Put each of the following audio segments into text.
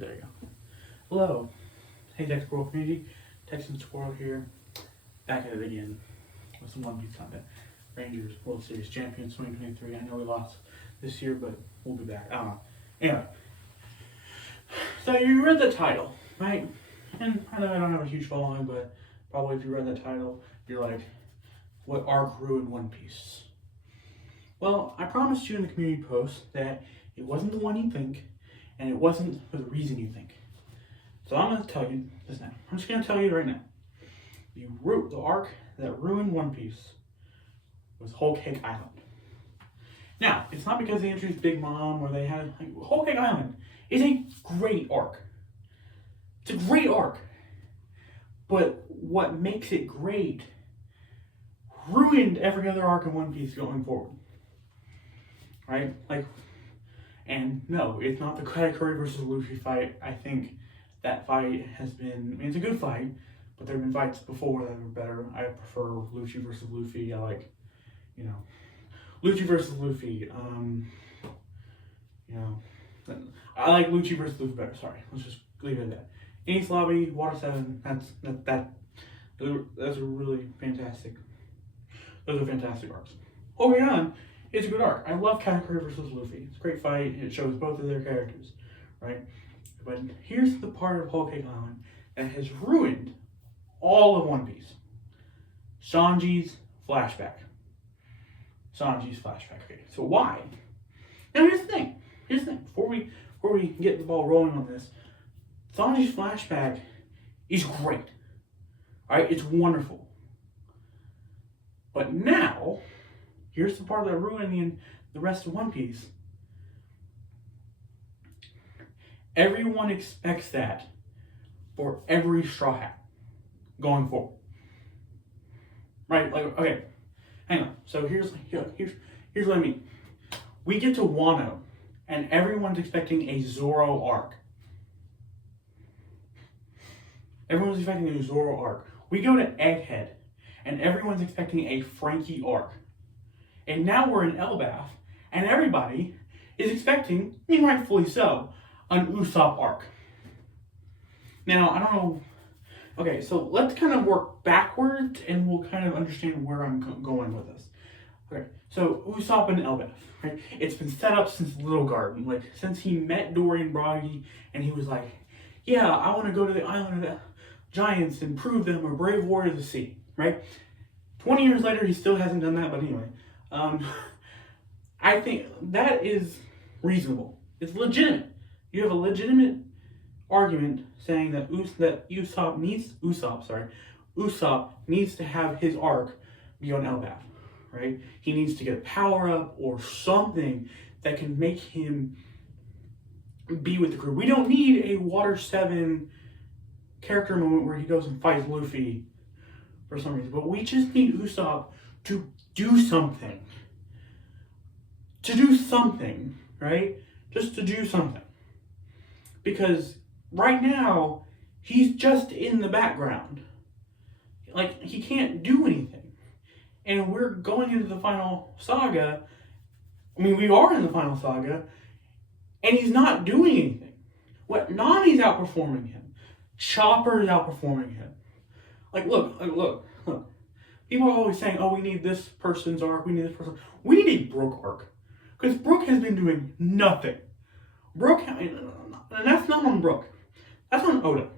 There you go. Hello. Hey, Tech Squirrel community. Texan Squirrel here. Back at it again with some One Piece content. Rangers World Series Champions 2023. I know we lost this year, but we'll be back. I don't know. Anyway. So you read the title, right? And I know I don't have a huge following, but probably if you read the title, you're like, what arc ruined One Piece? Well, I promised you in the community post that it wasn't the one you think, and it wasn't for the reason you think. So I'm going to tell you this now. I'm just going to tell you right now. The arc that ruined One Piece was Whole Cake Island. Now, it's not because they introduced Big Mom or they had... Whole Cake Island is a great arc. It's a great arc. But what makes it great ruined every other arc in One Piece going forward. Right? And no, it's not the Katakuri versus Luffy fight. I think that fight has been, it's a good fight, but there have been fights before that were better. I prefer Luffy versus Luffy. I like, Luffy versus Luffy. I like Luffy versus Luffy better. Sorry, let's just leave it at that. Ace Lobby, Water 7, those are really fantastic. Those are fantastic arcs. Moving on, it's a good arc. I love Katakuri versus Luffy. It's a great fight. It shows both of their characters, right? But here's the part of Whole Cake Island that has ruined all of One Piece. Sanji's flashback. Okay, so why? Now here's the thing. Before we get the ball rolling on this, Sanji's flashback is great. Alright, it's wonderful. But now, here's the part that ruined the rest of One Piece. Everyone expects that for every Straw Hat going forward. Right? Okay, hang on. So here's what I mean. We get to Wano, and everyone's expecting a Zoro arc. Everyone's expecting a Zoro arc. We go to Egghead, and everyone's expecting a Frankie arc. And now we're in Elbaf, and everybody is expecting, rightfully so, an Usopp arc. Now, I don't know. Okay, so let's kind of work backwards, and we'll kind of understand where I'm going with this. Okay, so Usopp and Elbaf, right? It's been set up since Little Garden, since he met Dory and Broggy, and he was like, yeah, I want to go to the Island of the Giants and prove them a brave warrior of the sea, right? 20 years later, he still hasn't done that, but anyway. I think that is reasonable. It's legitimate. You have a legitimate argument saying that Usopp needs to have his arc be on Elbaf, right? He needs to get a power up or something that can make him be with the crew. We don't need a Water 7 character moment where he goes and fights Luffy for some reason, but we just need Usopp to do something. Right? Just to do something. Because right now, he's just in the background. He can't do anything. And we're going into the final saga. We are in the final saga, and he's not doing anything. Nami's outperforming him. Chopper's outperforming him. Look. People are always saying, oh, we need this person's arc, we need this person. We need a Brook arc. Because Brook has been doing nothing. And that's not on Brook. That's on Oda.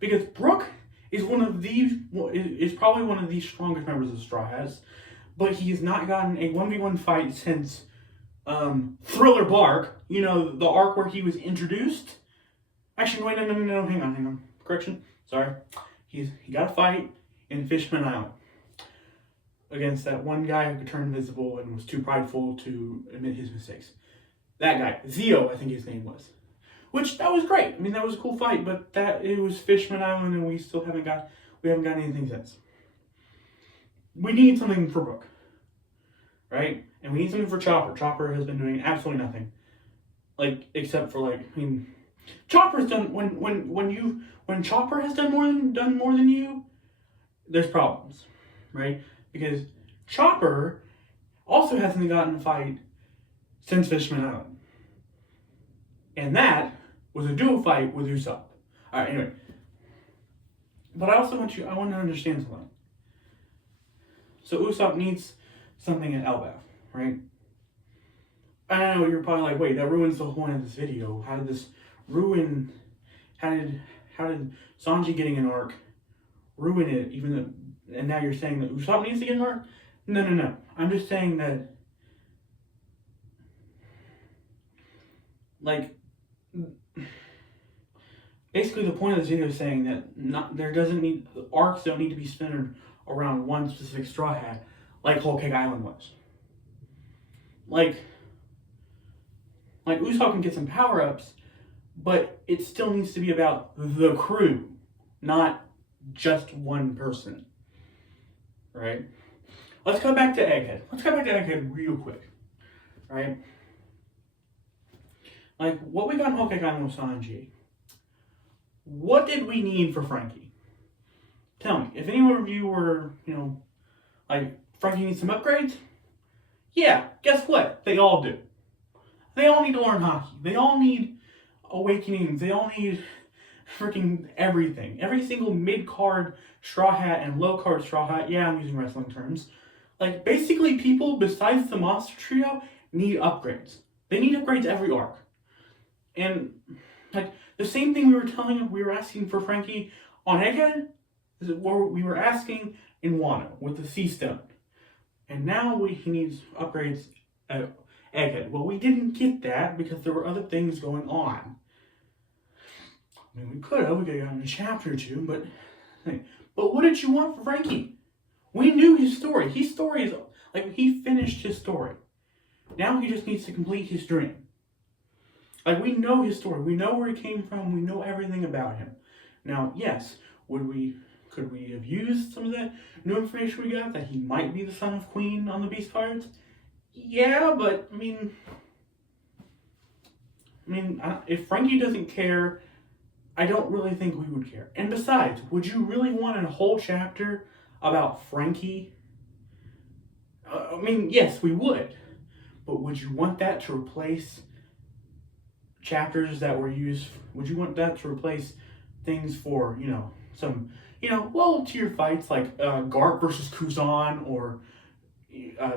Because Brook is probably one of the strongest members of the Straw Hats, but he has not gotten a 1v1 fight since Thriller Bark, the arc where he was introduced. Actually, wait, no, hang on. Correction, sorry. He got a fight in Fishman Island against that one guy who could turn invisible and was too prideful to admit his mistakes. That guy, Zio, I think his name was. Which, that was great. That was a cool fight, but it was Fishman Island and we haven't got anything since. We need something for Brook, right? And we need something for Chopper. Chopper has been doing absolutely nothing. Except for Chopper's done, when Chopper has done more than you, there's problems, right? Because Chopper also hasn't gotten a fight since Fishman Island. And that was a duo fight with Usopp. Alright, anyway. But I want to understand something. So Usopp needs something at Elbaf, right? I know you're probably like, wait, that ruins the whole point of this video. How did this ruin? How did Sanji getting an arc ruin it? Even though, and now you're saying that Usopp needs to get an arc? No. I'm just saying that, like, basically the point of this video is saying that arcs don't need to be centered around one specific Straw Hat, like Whole Cake Island was. Like Usopp can get some power-ups, but it still needs to be about the crew, not just one person. Right? Let's go back to Egghead real quick. Right? Like, what we got in Whole Cake Island with Sanji, what did we need for Frankie? Tell me, if any of you were, like, Frankie needs some upgrades? Yeah, guess what? They all do. They all need to learn hockey. They all need awakenings. They all need freaking everything. Every single mid-card Straw Hat and low-card Straw Hat, yeah, I'm using wrestling terms. Like, basically people, besides the Monster Trio, need upgrades. They need upgrades every arc. And, like, the same thing we were asking for Frankie on Egghead, is what we were asking in Wano with the Sea Stone. And now he needs upgrades at Egghead. Well, we didn't get that because there were other things going on. I mean, we could have gotten a chapter or two, but what did you want for Frankie? We knew his story. His story is, like, he finished his story. Now he just needs to complete his dream. Like, we know his story. We know where he came from. We know everything about him. Now, yes, could we have used some of that new information we got that he might be the son of Queen on the Beast Pirates? Yeah, but I mean, if Frankie doesn't care, I don't really think we would care. And besides, would you really want a whole chapter about Frankie? Yes, we would. But would you want that to replace chapters that were used? Would you want that to replace things for, some, low tier fights like Garp versus Kuzan, or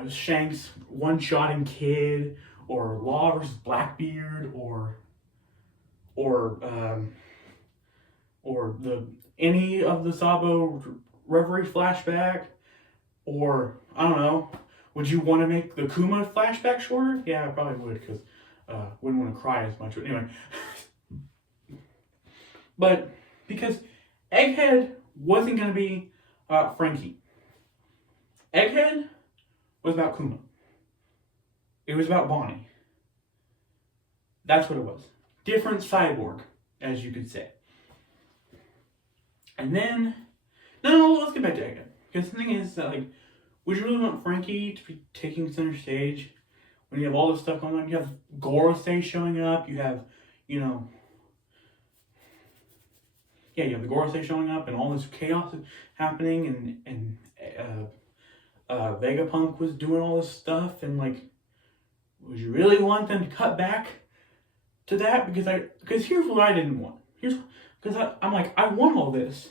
Shanks one-shotting Kid, or Law versus Blackbeard, or any of the Sabo Reverie flashback, or I don't know. Would you want to make the Kuma flashback shorter? Yeah, I probably would, because wouldn't want to cry as much. But anyway, but because Egghead wasn't going to be Frankie. Egghead was about Kuma. It was about Bonnie. That's what it was. Different cyborg, as you could say. And then, no, let's get back to Egghead. Because the thing is that, like, would you really want Frankie to be taking center stage when you have all this stuff going on? You have Gorosei showing up. You have, you have the Gorosei showing up and all this chaos happening, and Vegapunk was doing all this stuff, and, like, would you really want them to cut back to that? Because here's what I didn't want. I'm like, I want all this,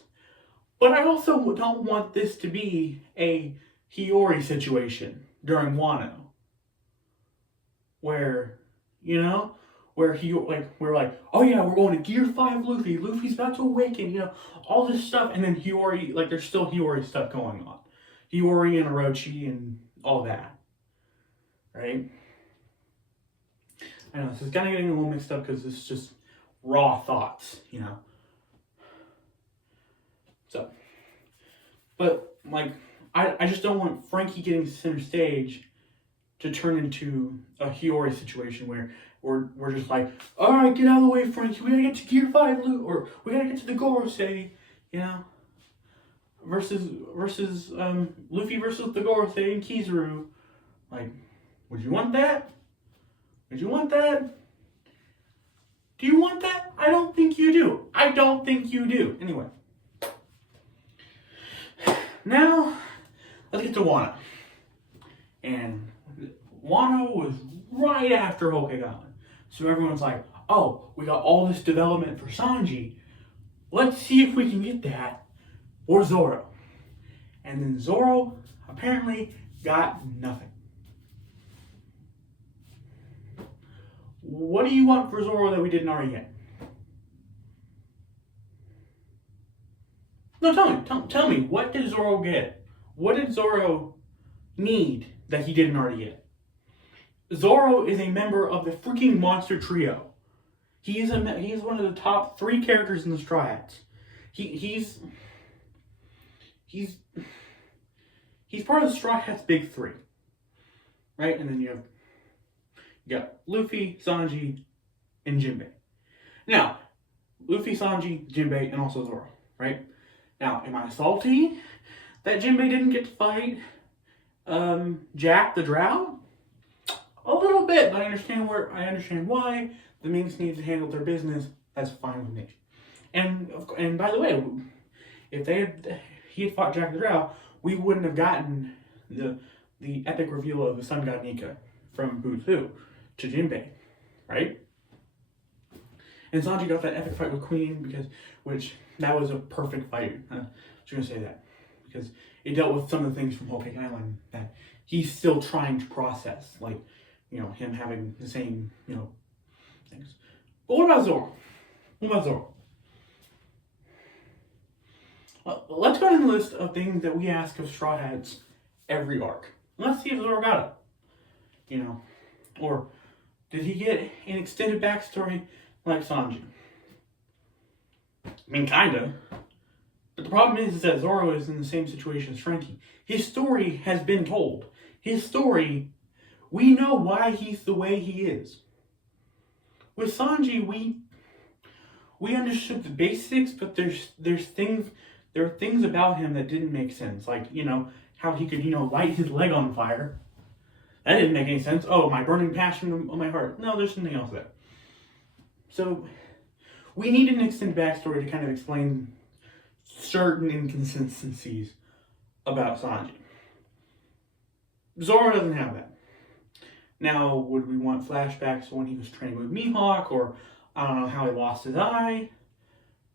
but I also don't want this to be a Hiyori situation during Wano, where, we're like, oh yeah, we're going to Gear 5 Luffy. Luffy's about to awaken, all this stuff, and then Hiyori, like, there's still Hiyori stuff going on. Hiyori and Orochi and all that, right? I know, this is kind of getting a little mixed up because it's just raw thoughts, So, but, like, I just don't want Frankie getting center stage to turn into a Hiyori situation where we're just like, all right, get out of the way, Frankie. We gotta get to Gear 5, or we gotta get to the Gorosei, versus Luffy versus the Gorosei and Kizaru. Like, would you want that? Would you want that? Do you want that? I don't think you do. Anyway. Now, let's get to Wano. And Wano was right after Whole Cake Island. So everyone's like, oh, we got all this development for Sanji. Let's see if we can get that for Zoro. And then Zoro apparently got nothing. What do you want for Zoro that we didn't already get? No, tell me, what did Zoro get? What did Zoro need that he didn't already get? Zoro is a member of the freaking monster trio. He is one of the top 3 characters in the Straw Hats. He's part of the Straw Hats' big 3, right? And then you got Luffy, Sanji, and Jinbei. Now, Luffy, Sanji, Jinbei, and also Zoro, right? Now, am I salty that Jinbei didn't get to fight Jack the Drow? A little bit, but I understand why. The Minks need to handle their business. That's fine with me. And by the way, if he had fought Jack the Drow, we wouldn't have gotten the epic reveal of the Sun God Nika from Boots-Hoo to Jinbei, right? And Sanji got that epic fight with Queen which that was a perfect fight. I was gonna say that because it dealt with some of the things from Whole Cake Island that he's still trying to process, like him having the same things. But what about Zoro? Let's go down the list of things that we ask of Straw Hats every arc. Let's see if Zoro got it. Or did he get an extended backstory like Sanji? I mean, kinda. But the problem is that Zoro is in the same situation as Frankie. His story has been told. His story, we know why he's the way he is. With Sanji, we understood the basics, but there are things about him that didn't make sense. Like, how he could, light his leg on fire. That didn't make any sense. Oh, my burning passion on my heart. No, there's something else there. So, we need an extended backstory to kind of explain certain inconsistencies about Sanji. Zoro doesn't have that. Now, would we want flashbacks when he was training with Mihawk, or I don't know how he lost his eye?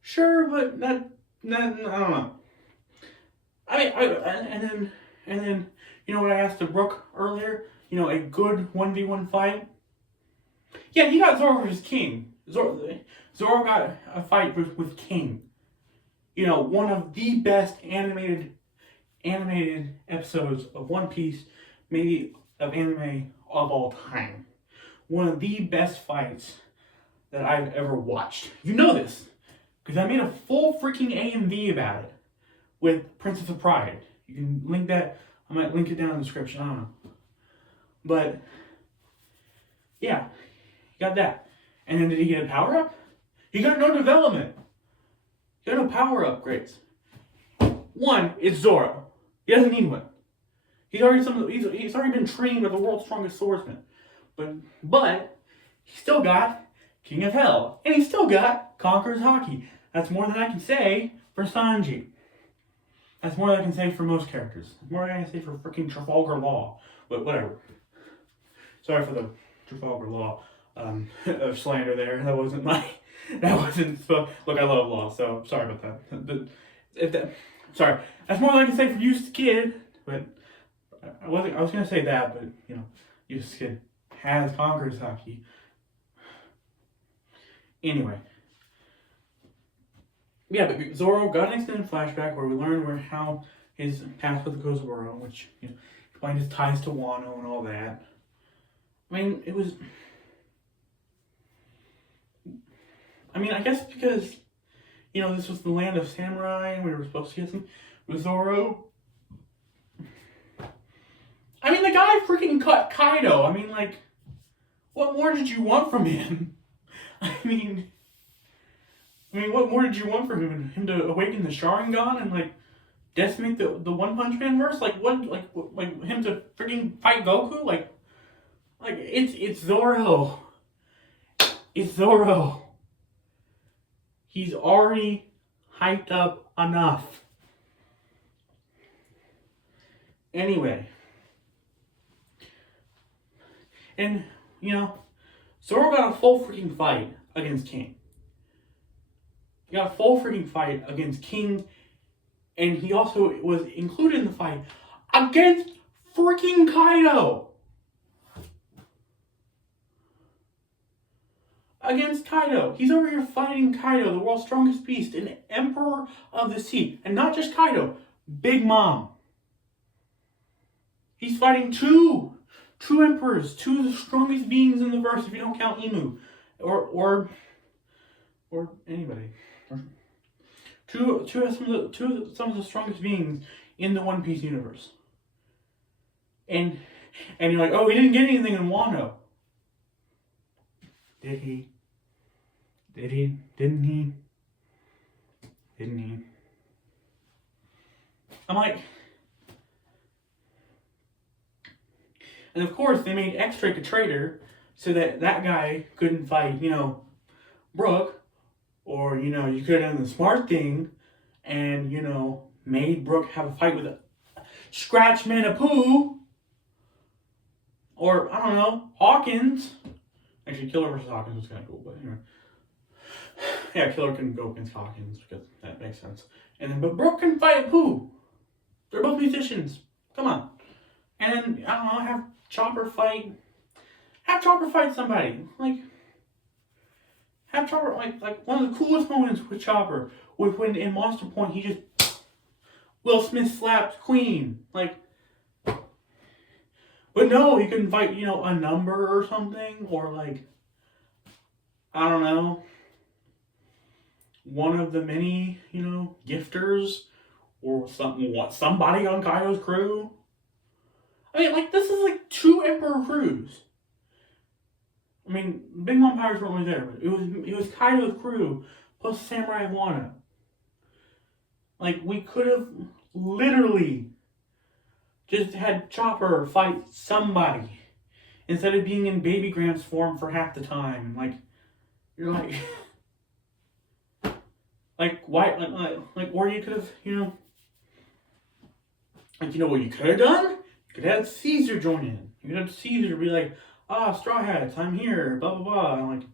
Sure, but that I don't know. And then what I asked of Brook earlier. A good 1v1 fight. Yeah, he got Zoro versus King. Zoro got a fight with King. One of the best animated episodes of One Piece, maybe of anime of all time. One of the best fights that I've ever watched. You know this, because I made a full freaking AMV about it with Princess of Pride. You can link that. I might link it down in the description. I don't know. But yeah, he got that. And then did he get a power up? He got no development. He got no power upgrades. One, it's Zoro. He doesn't need one. He's already been trained by the world's strongest swordsman. But he still got King of Hell. And he still got Conqueror's Haki. That's more than I can say for Sanji. That's more than I can say for most characters. That's more than I can say for freaking Trafalgar Law. But whatever. Sorry for the Trafalgar Law of slander there. Look, I love Law, so sorry about that. Sorry. That's more than I can say for Used Kid. But I was gonna say that, but Used Kid has Conqueror's Haki. Anyway. Yeah, but Zoro got an extended flashback where we learned how his past with the Kozaburo, which explained his ties to Wano and all that. I guess because this was the land of samurai and we were supposed to get some with Zoro. The guy freaking cut Kaido. What more did you want from him? What more did you want from him? Him to awaken the Sharingan and decimate the One Punch Man verse? Like him to freaking fight Goku? It's Zoro. It's Zoro. He's already hyped up enough. Anyway. And, Zoro got a full freaking fight against King. He got a full freaking fight against King, and he also was included in the fight against freaking Kaido. Against Kaido. He's over here fighting Kaido, the world's strongest beast, and Emperor of the Sea. And not just Kaido, Big Mom. He's fighting two emperors, two of the strongest beings in the verse, if you don't count Emu. Or anybody. Two of some of the strongest beings in the One Piece universe. And you're like, oh, he didn't get anything in Wano. Did he? Did he? Didn't he? Didn't he? I'm like... And of course, they made X-Drake a traitor so that guy couldn't fight, Brook. Or, you could have done the smart thing and, made Brook have a fight with a Scratch Manapoo. Or, I don't know, Hawkins. Actually, Killer versus Hawkins was kind of cool, but anyway. Yeah, Killer couldn't go against Hawkins because that makes sense. And then, but Brook can fight Pooh. They're both musicians. Come on. And then, I don't know, have Chopper fight somebody. Have Chopper, like one of the coolest moments with Chopper was when in Monster Point he just Will Smith slapped Queen. But no, he couldn't fight, a number or something, or I don't know, one of the many, gifters, or somebody on Kaido's crew. I mean, this is two Emperor crews. I mean, Big Mom Pirates weren't really there, but it was Kaido's crew plus Samurai of Wano. We could have literally just had Chopper fight somebody instead of being in Baby Gramps form for half the time. You're why? Or you could have, what you could have done? You could have had Caesar join in. You could have Caesar be like, Straw Hats, I'm here, blah, blah, blah. And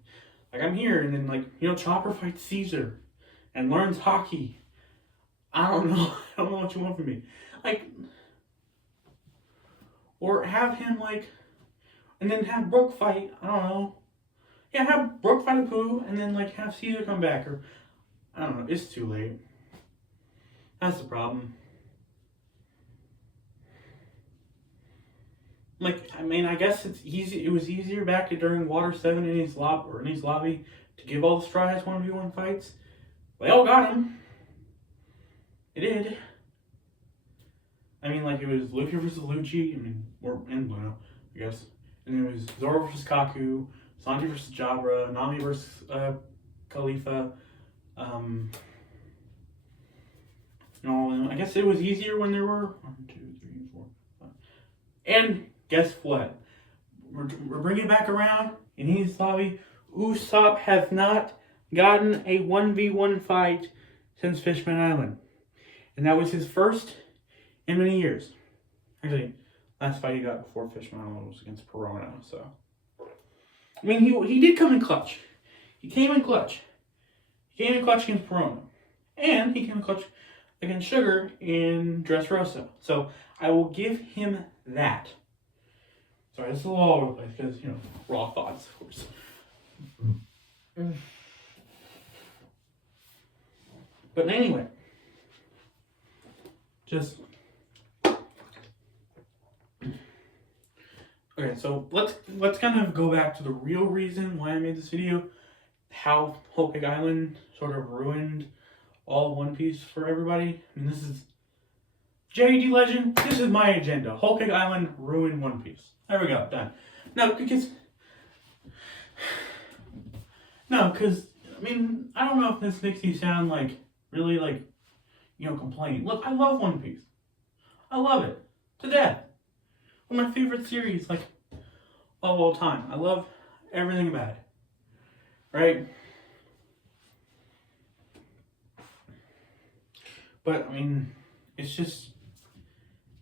I'm here. And then, Chopper fights Caesar and learns hockey. I don't know. I don't know what you want from me. Or have him, and then have Brook fight, I don't know. Yeah, have Brook fight a Pooh, and then, have Caesar come back, or, I don't know, it's too late. That's the problem. I guess it's easy. It was easier back during Water 7 in his lobby to give all the Straw Hats 1v1 fights. They all got him. It did. It was Luffy versus Lucci, or and Luno, I guess. And it was Zoro versus Kaku, Sanji versus Jabra, Nami versus Khalifa. I guess it was easier when there were 1, 2, 3, 4, 5. And guess what? We're bringing it back around. In his lobby, Usopp has not gotten a 1v1 fight since Fishman Island. And that was his first in many years. Actually, last fight he got before Fishman Island was against Perona, so. He did come in clutch. He came in clutch. He came in clutch against Perona. And he came in clutch against Sugar in Dressrosa. So, I will give him that. Sorry, this is a little all over the place because, raw thoughts, of course. But anyway, okay, so let's kind of go back to the real reason why I made this video. How Whole Cake Island sort of ruined all One Piece for everybody. This is JD Legend. This is my agenda. Whole Cake Island ruined One Piece. There we go, done. No, because I don't know if this makes you sound really complaining. Look, I love One Piece. I love it to death. One of my favorite series of all time. I love everything about it. Right? But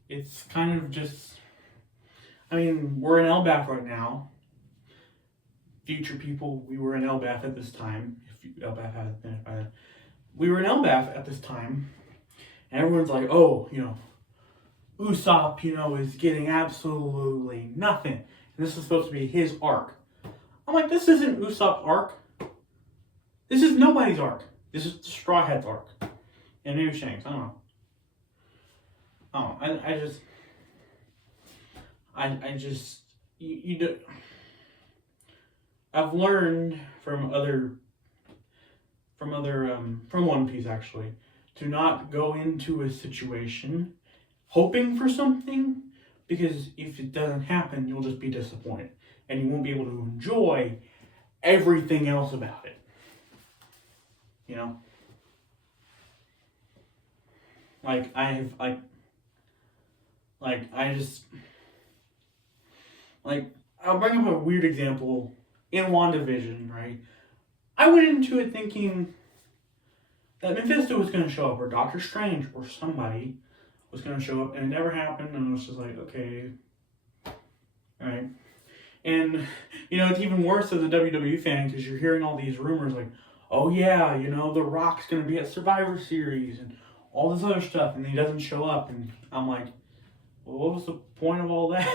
it's kind of just, we're in Elbaf right now. future people, we were in Elbath at this time. If Elbath hasn't been by then, we were in Elbath at this time, and everyone's like, "Oh, Usopp, is getting absolutely nothing, and this is supposed to be his arc." I'm like, this isn't Usopp's arc. This is nobody's arc. This is the Straw Hat's arc, and maybe Shanks. I don't know. I just, you do. I've learned from One Piece actually, to not go into a situation hoping for something, because if it doesn't happen, you'll just be disappointed, and you won't be able to enjoy everything else about it. I'll bring up a weird example in WandaVision, right? I went into it thinking that Mephisto was going to show up, or Doctor Strange, or somebody was going to show up, and it never happened, and I was just like, okay, alright. And, it's even worse as a WWE fan, because you're hearing all these rumors like, oh yeah, The Rock's going to be at Survivor Series, and all this other stuff, and he doesn't show up, and I'm like, well, what was the point of all that?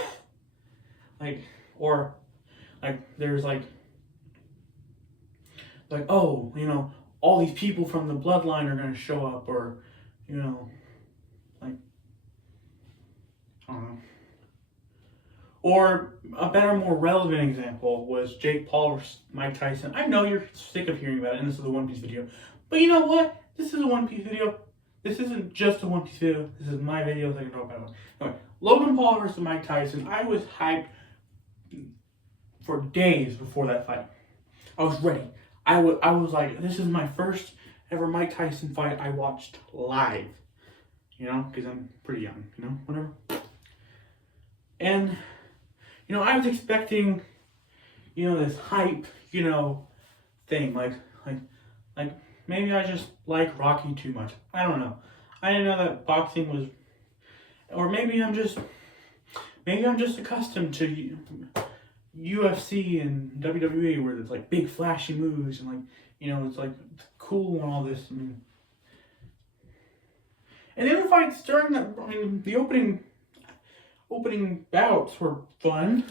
There's oh, all these people from the bloodline are going to show up, or, I don't know. Or a better, more relevant example was Jake Paul versus Mike Tyson. I know you're sick of hearing about it, and this is a One Piece video. But you know what? This is a One Piece video. This isn't just a One Piece video. This is my video, so I can talk about it. Anyway, Logan Paul versus Mike Tyson. I was hyped for days before that fight. I was ready. I was like, this is my first ever Mike Tyson fight I watched live. Because I'm pretty young, whatever. And, I was expecting, this hype, thing. Like maybe I just like Rocky too much. I don't know. I didn't know that boxing was, or maybe I'm just accustomed to UFC and WWE, where there's like big flashy moves and it's like cool and all this. And the other fights during the opening bouts were fun,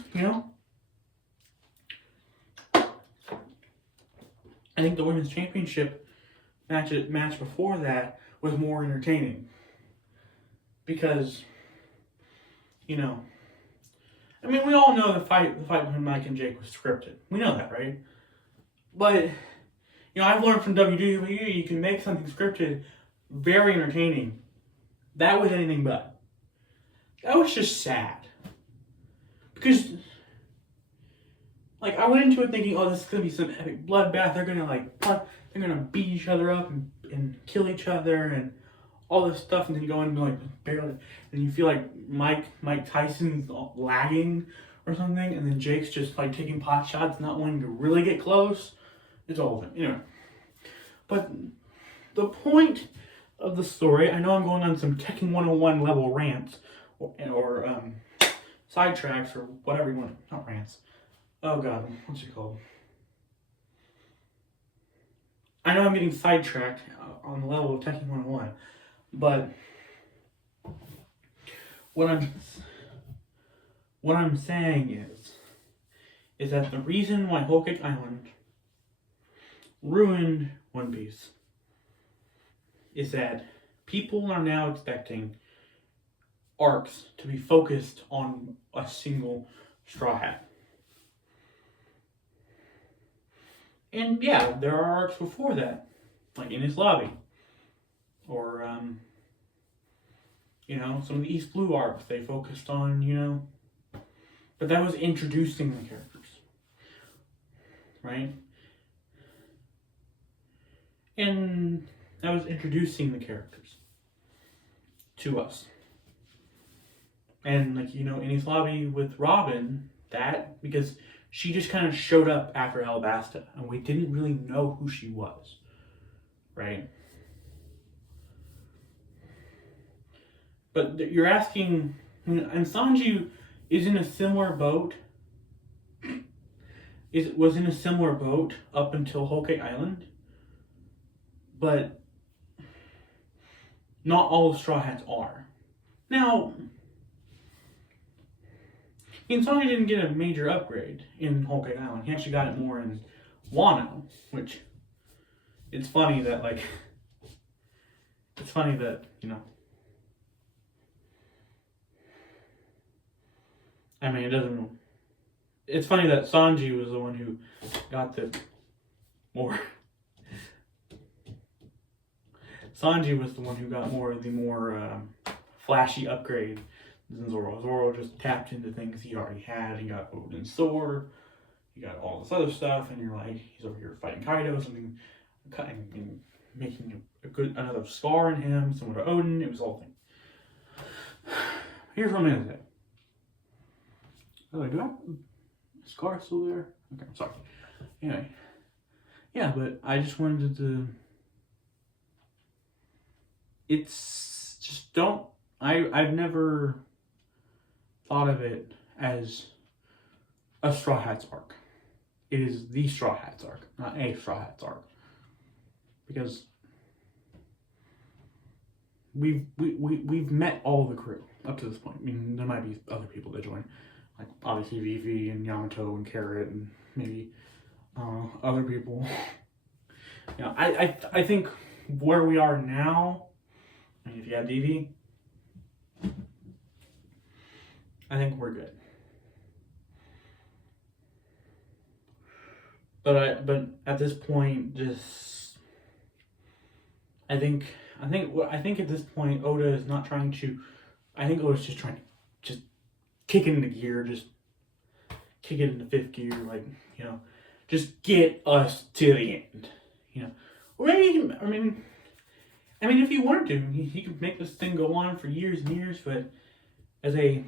I think the women's championship match before that was more entertaining, because we all know the fight between Mike and Jake was scripted. We know that, right? But I've learned from WWE, you can make something scripted very entertaining. That was anything but. That was just sad. Because I went into it thinking, oh, this is gonna be some epic bloodbath. They're gonna beat each other up and kill each other and all this stuff, and then you go into barely, and you feel like Mike Tyson's lagging or something, and then Jake's just taking pot shots, not wanting to really get close. It's all of it, anyway. But the point of the story, I know I'm going on some Tekken 101 level rants or sidetracks or whatever you want, not rants. Oh god, what's it called? I know I'm getting sidetracked on the level of Tekken 101, but what I'm saying is that the reason why Whole Cake Island ruined One Piece is that people are now expecting arcs to be focused on a single Straw Hat. And yeah, there are arcs before that, like in his lobby, or some of the East Blue arcs they focused on, but that was introducing the characters, right? And that was introducing the characters to us. And in his lobby with Robin, because she just kind of showed up after Alabasta, and we didn't really know who she was, right? But you're asking, and Sanji is in a similar boat was in a similar boat up until Whole Cake Island, but not all of Straw Hats are. Now, Sanji didn't get a major upgrade in Whole Cake Island. He actually got it more in Wano, which it's funny that I mean, it doesn't. It's funny that Sanji was the one who got the more. Sanji was the one who got the more flashy upgrade than Zoro. Zoro just tapped into things he already had. He got Odin's sword. He got all this other stuff, and you're like, he's over here fighting Kaido, something, cutting and making another scar in him, similar to Odin. It was all thing. Here's what I'm gonna say. Oh, do I have the scar still there? Okay, I'm sorry. Anyway, yeah, but I just wanted to. It's just don't. I've never thought of it as a Straw Hats arc. It is the Straw Hats arc, not a Straw Hats arc, because we've met all the crew up to this point. I mean, there might be other people that join, like obviously Vivi and Yamato and Carrot and maybe other people. You know, I think where we are now, I mean, if you have Vivi, I think we're good. But at this point, just I think at this point, Oda is not trying to. I think Oda's just trying to just kick it into gear, just kick it into fifth gear, like, you know, just get us to the end, you know. Or maybe I mean, if he wanted to, he could make this thing go on for years and years. But as a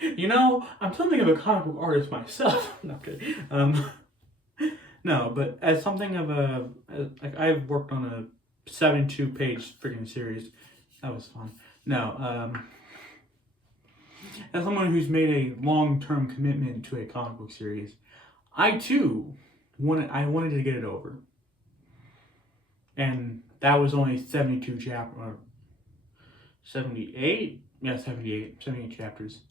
you know, I'm something of a comic book artist myself. No, I'm kidding. No, but as something of like I've worked on a 72-page freaking series. That was fun. No, as someone who's made a long-term commitment to a comic book series, I too wanted to get it over. And that was only 72 chapters. 78? Yeah, 78 chapters.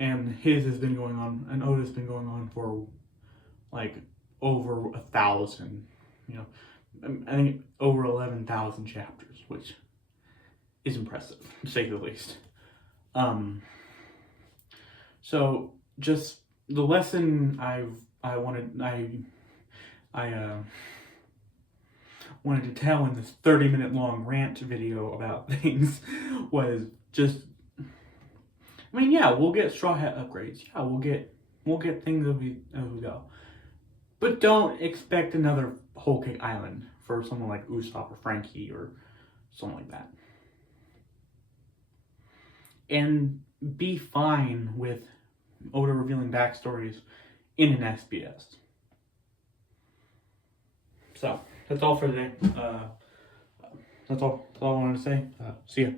And his has been going on, and Oda's been going on for like over 1,000, you know, I think over 11,000 chapters, which is impressive, to say the least. So just the lesson I wanted to tell in this 30-minute long rant video about things was just, I mean, yeah, we'll get Straw Hat upgrades. Yeah, we'll get things as we go. But don't expect another Whole Cake Island for someone like Usopp or Frankie or something like that. And be fine with Oda revealing backstories in an SBS. So, that's all for today. That's all I wanted to say. See ya.